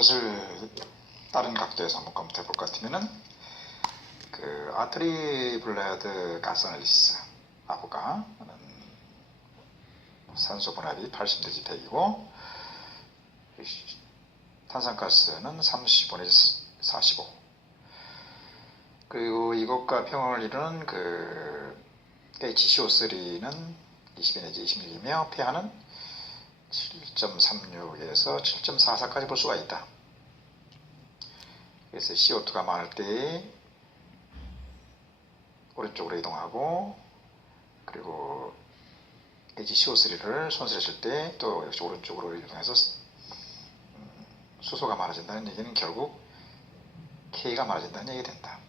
이것을 다른 각도에서 한번 검토해 볼 것 같으면은 그 아트리블레이드 가스널리시스 아부가 산소 분압이 80 내지 100이고 탄산가스는 30 내지 45. 그리고 이것과 평행을 이루는 그 HCO3는 20 내지 26이며 폐하는 7.36에서 7.44까지 볼 수가 있다. 그래서 CO2가 많을 때 오른쪽으로 이동하고, 그리고 HCO3를 손실했을 때 또 역시 오른쪽으로 이동해서 수소가 많아진다는 얘기는 결국 K가 많아진다는 얘기가 된다.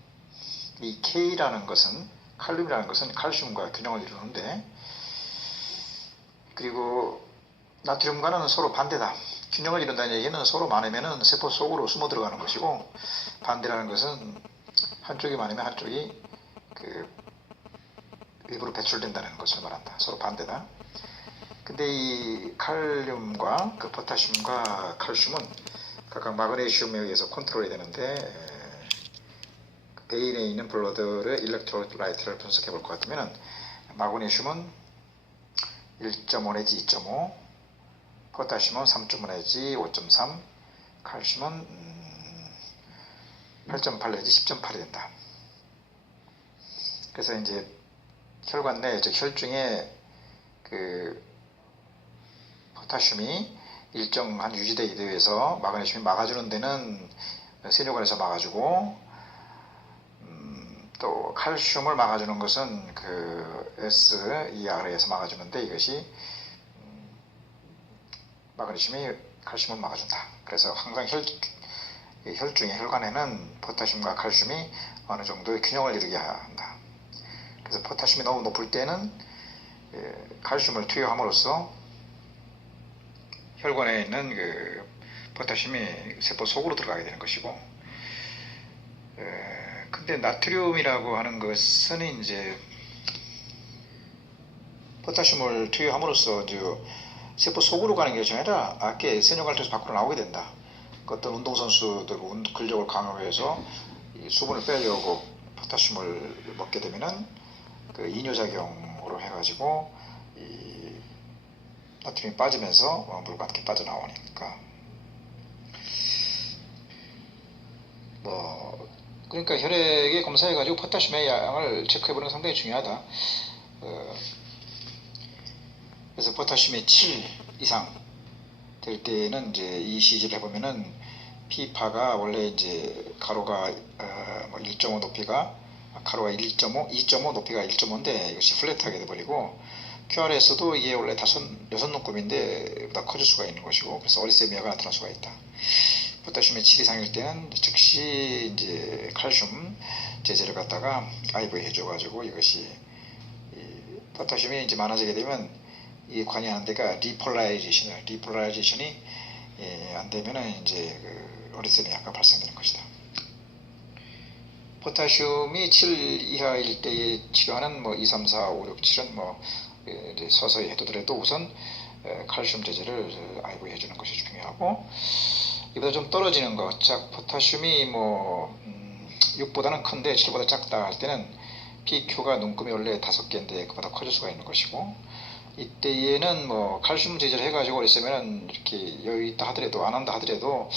이 K라는 것은, 칼륨이라는 것은 칼슘과 균형을 이루는데, 그리고 나트륨과는 서로 반대다. 균형을 이룬다는 얘기는 서로 많으면 세포 속으로 숨어 들어가는 것이고, 반대라는 것은 한쪽이 많으면 한쪽이 일부러 배출된다는 것을 말한다. 서로 반대다. 근데 이 칼륨과 포타슘과 칼슘은 각각 마그네슘에 의해서 컨트롤이 되는데, 베인에 있는 블러드의 일렉트로라이트를 분석해 볼 것 같으면 마그네슘은 1.5 내지 2.5, 포타슘은 3.5 내지 5.3, 칼슘은 8.8 내지 10.8이 된다. 그래서 이제 혈관 내, 즉 혈중에 포타슘이 일정한 유지되기 위해서 마그네슘이 막아주는 데는 세뇨관에서 막아주고, 또 칼슘을 막아주는 것은 SER에서 막아주는데, 이것이 마그네슘이 칼슘을 막아준다. 그래서 항상 혈중의 혈관에는 포타슘과 칼슘이 어느 정도의 균형을 이루게 한다. 그래서 포타슘이 너무 높을 때는 칼슘을 투여함으로써 혈관에 있는 포타슘이 세포 속으로 들어가게 되는 것이고, 근데 나트륨이라고 하는 것은 이제 포타슘을 투여함으로써 세포 속으로 가는 것이 아니라 밖에 세뇨관을 통해서 밖으로 나오게 된다. 어떤 운동선수들 근력을 강화해서 수분을 빼려고 포타슘을 먹게 되면은 이뇨작용으로 해가지고 이 나트륨이 빠지면서 물과 함께 빠져나오니까, 그러니까 혈액에 검사해가지고 포타슘의 양을 체크해보는 게 상당히 중요하다. 그래서 포타슘이 7 이상 될 때는 이제 ECG를 해보면은 P파가 원래 이제 가로가 1.5 높이가 가로가 1.5, 2.5 높이가 1.5인데 이것이 플랫하게 돼버리고, QRS도 이게 원래 6눈금인데 보다 커질 수가 있는 것이고, 그래서 어리세미아가 나타날 수가 있다. 포타슘이 7 이상일 때는 즉시 이제 칼슘 제제를 갖다가 IV 해줘가지고, 이것이 포타슘이 이제 많아지게 되면 이 관여하는 데가 리폴라이제이션이 안 되면은 이제 어리세미아가 발생되는 것이다. 포타슘이 7 이하일 때에 치료하는 2, 3, 4, 5, 6, 7은 이제 서서히 해두더라도 우선 칼슘 제제를 IV 해주는 것이 중요하고, 이보다 좀 떨어지는 것, 즉 포타슘이 6보다는 큰데 7보다 작다 할 때는 PQ가 눈금이 원래 5개인데 그보다 커질 수가 있는 것이고, 이때에는 칼슘 제제를 해가지고 있으면은 이렇게 여유 있다 하더라도, 안 한다 하더라도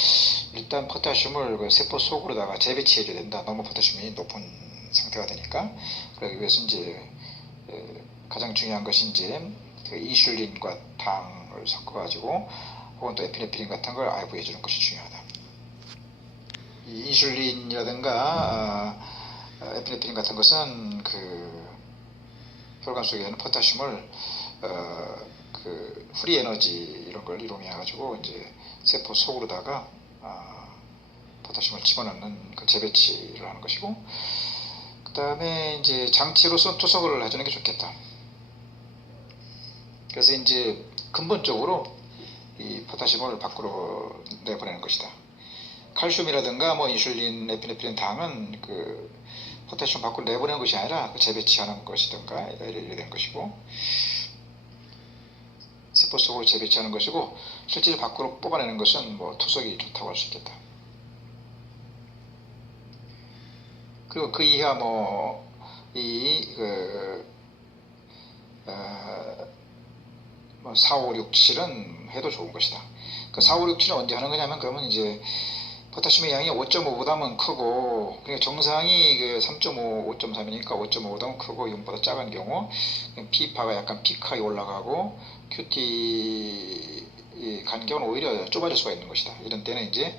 일단 포타슘을 세포 속으로다가 재배치해줘야 된다. 너무 포타슘이 높은 상태가 되니까. 그러기 위해서 이제 가장 중요한 것이 이제 그 인슐린과 당을 섞어가지고 혹은 또 에피네프린 같은 걸 아이브해 주는 것이 중요하다. 이 인슐린이라든가 에피네프린 같은 것은 그 혈관 속에 있는 포타슘을 그 프리 에너지 이런 걸 이용해 가지고 이제 세포 속으로다가 포타슘을 집어넣는 그 재배치를 하는 것이고, 그 다음에 이제 장치로서 투석을 해주는 게 좋겠다. 그래서 이제 근본적으로 이 포타슘을 밖으로 내보내는 것이다. 칼슘이라든가 뭐 인슐린, 에피네프린 당은 그 포타슘 밖으로 내보내는 것이 아니라 그 재배치하는 것이든가 이래 된 것이고, 세포 속으로 재배치하는 것이고, 실제 밖으로 뽑아내는 것은 뭐 투석이 좋다고 할 수 있겠다. 그리고 그 이하 뭐 뭐 4, 5, 6, 7은 해도 좋은 것이다. 그 4, 5, 6, 7은 언제 하는 거냐면, 그러면 이제 포타슘의 양이 5.5보다는 크고, 그러니까 정상이 그 3.5, 5.3이니까 5.5보다는 크고 0보다 작은 경우, P파가 약간 피크하게 올라가고 QT 간격은 오히려 좁아질 수가 있는 것이다. 이런 때는 이제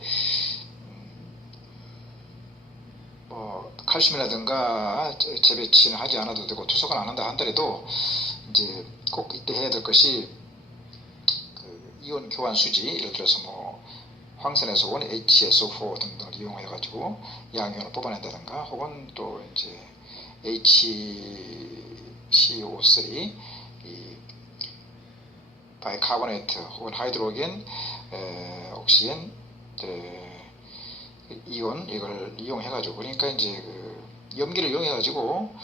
뭐 칼슘이라든가 재배치는 하지 않아도 되고 투석은 안 한다 하더라도 이제 꼭 이때 해야 될 것이 그 이온 교환 수지, 예를 들어서 뭐 황산에서 온 HSO4 등등을 이용해 가지고 양이온을 뽑아낸다든가, 혹은 또 이제 HCO3 이 바이카보네이트 혹은 하이드로겐 옥시겐 이온, 이걸 이용해 가지고, 그러니까 이제 그 염기를 이용해 가지고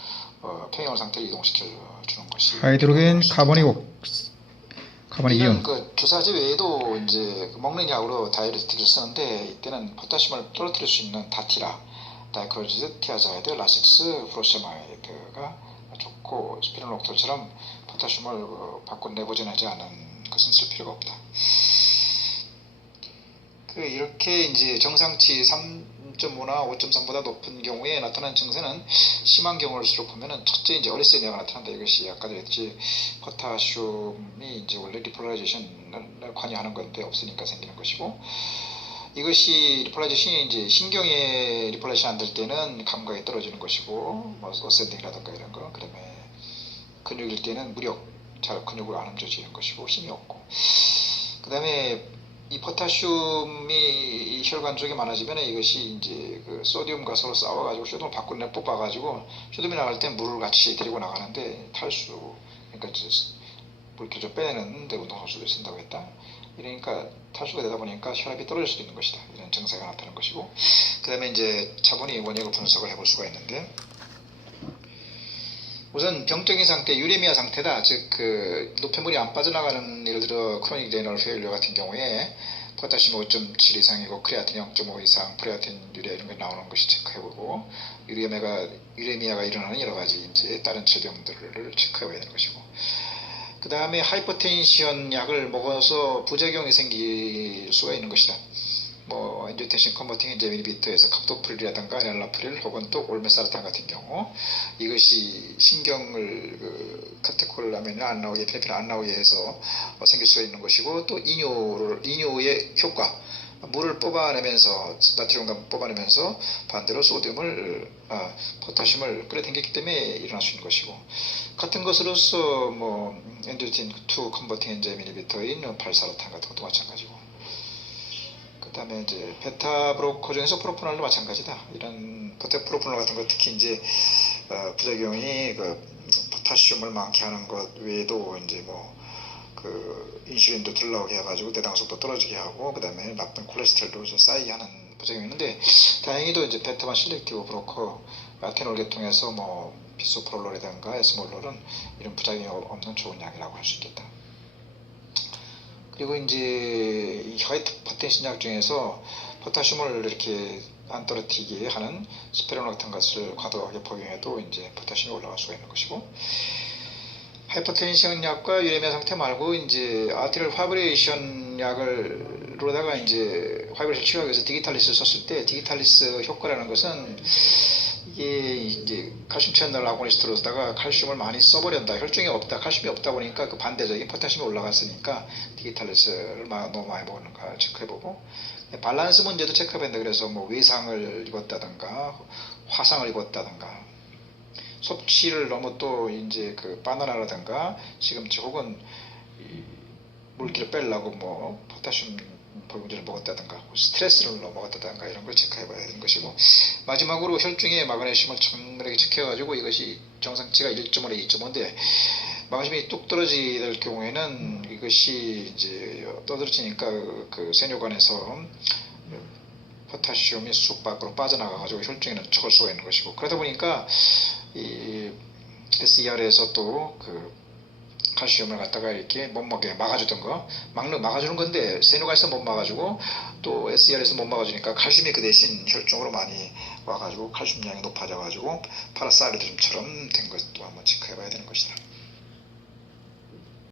평형 상태를 이동시켜 주는 것이 하이드로겐 카보닉 이온. 그 주사제 외에도 이제 먹는 약으로 다이어리틱을 쓰는데, 이때는 포타슘을 떨어뜨릴 수 있는 다티라, 다이크로지드, 티아자이드, 라식스, 프로세마이드가 좋고, 스피르녹톨처럼 포타슘을 밖으로 내보내지 않은 것은 쓸 필요가 없다. 이렇게 이제 정상치 3.5나 5.3보다 높은 경우에 나타나는 증세는 심한 경우일수록 보면은, 첫째 이제 어렸을 때 내가 나타난다. 이것이 아까도 했지, 포타슘이 이제 원래 리폴라이제이션을 관여하는 건데 없으니까 생기는 것이고, 이것이 리폴라이제이션이 이제 신경에 리폴라이제이션 안 될 때는 감각이 떨어지는 것이고, 뭐 어센딩이라든가 이런 거, 그다음에 근육일 때는 잘 근육을 안 움직이는 것이고 힘이 없고, 그다음에 이 포타슘이 혈관 쪽에 많아지면 이것이 이제 그 소디움과 서로 싸워가지고 소듐을 밖으로 뽑아가지고, 소듐이 나갈 때 물을 같이 데리고 나가는데 탈수, 그러니까 물기를 좀 빼내는 데 운동선수들이 쓴다고 했다. 이러니까 탈수가 되다 보니까 혈압이 떨어질 수도 있는 것이다. 이런 증세가 나타나는 것이고, 그 다음에 이제 차분히 원액을 분석을 해볼 수가 있는데, 우선 병적인 상태, 유레미아 상태다. 즉, 그 노폐물이 안 빠져나가는, 예를 들어 크로닉 레이널 페일러 같은 경우에 포타슘 5.7 이상이고 크레아틴 0.5 이상, 프레아틴 유레 이런 게 나오는 것이 체크해보고, 유레미아가 일어나는 여러 가지 이제 다른 질병들을 체크해봐야 되는 것이고, 그 다음에 하이퍼텐션 약을 먹어서 부작용이 생길 수가 있는 것이다. 뭐 엔지오텐신 컨버팅 엔자임 이니비터에서 갑토프릴이라든가 엔알라프릴 혹은 또 올메사르탄 같은 경우, 이것이 신경을 카테콜라멘이 안 나오게, 에피네프린 안 나오게 해서 생길 수가 있는 것이고, 또 이뇨의 효과, 물을 뽑아내면서, 나트륨과 뽑아내면서 반대로 포타슘을 끌어당기기 때문에 일어날 수 있는 것이고, 같은 것으로서 뭐 엔지오텐신2 컨버팅 엔자임 이니비터인 발사르탄 같은 것도 마찬가지고, 그 다음에 이제 베타 브로커 중에서 프로포놀도 마찬가지다. 이런 베타 프로포놀 같은 거 특히 이제 부작용이 그 포타슘을 많게 하는 것 외에도 이제 뭐 그 인슐린도 덜 나오게 해가지고 내당속도 떨어지게 하고, 그 다음에 나쁜 콜레스테롤도 쌓이게 하는 부작용이 있는데, 다행히도 이제 베타만 실렉티브 브로커 아테놀 계통에서 뭐 비소프롤롤이든가 에스몰롤은 이런 부작용이 없는 좋은 약이라고 할 수 있겠다. 그리고 이제 이 하이퍼텐션 약 중에서 포타슘을 이렇게 안 떨어뜨리게 하는 스페론 같은 것을 과도하게 복용해도 이제 포타슘이 올라갈 수가 있는 것이고, 하이퍼텐션 약과 유레미아 상태 말고 이제 아티럴 파브레이션 약을로다가 이제 파브레이션 치료하기 위해서 디기탈리스를 썼을 때, 디기탈리스 효과라는 것은 이게 이제 칼슘 채널 아고니스트로다가 칼슘을 많이 써버린다. 혈중에 없다. 칼슘이 없다 보니까 그 반대적인 포타슘이 올라갔으니까 디지탈레스를 너무 많이 먹는가 체크해보고, 밸런스 문제도 체크해봤는데, 그래서 뭐 외상을 입었다든가 화상을 입었다든가, 섭취를 너무 또 이제 그 바나나라든가 시금치 혹은 물기를 빼려고 뭐 포타슘 보충제를 먹었다든가 스트레스를 먹었다든가 이런 걸 체크해봐야 되는 것이고, 마지막으로 혈중에 마그네슘을 정밀하게 체크해가지고 이것이 정상치가 1.5에 2.5인데 마그네슘이 뚝 떨어질 경우에는 이것이 이제 떨어지니까 그 세뇨관에서 포타슘이 쑥 밖으로 빠져나가가지고 혈중에는 적을 수가 있는 것이고, 그러다 보니까 이 SER에서 또 그 칼슘을 갖다가 이렇게 못 먹게 막아주던 거, 막아주는 건데 세뇨관에서 못 막아주고 또 SER에서 못 막아주니까 칼슘이 그 대신 혈중으로 많이 와가지고 칼슘량이 높아져가지고 파라사이리즘처럼 된 것도 한번 체크해봐야 되는 것이다.